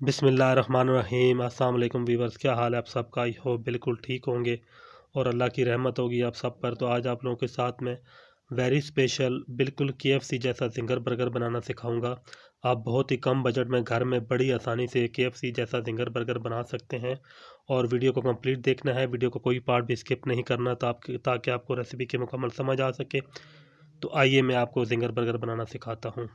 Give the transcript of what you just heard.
बिस्मिल्लाहिर्रहमानिर्रहीम। अस्सलाम वालेकुम वीवर्स, क्या हाल है आप सबका? आई होप बिल्कुल ठीक होंगे और अल्लाह की रहमत होगी आप सब पर। तो आज आप लोगों के साथ में वेरी स्पेशल बिल्कुल KFC जैसा जिंगर बर्गर बनाना सिखाऊंगा। आप बहुत ही कम बजट में घर में बड़ी आसानी से KFC जैसा जिंगर बर्गर बना सकते हैं। और वीडियो को कंप्लीट देखना है, वीडियो को कोई पार्ट भी स्किप नहीं करना ताकि आपको रेसिपी की मुकम्मल समझ आ सके। तो आइए मैं आपको जिंगर बर्गर बनाना सिखाता हूँ।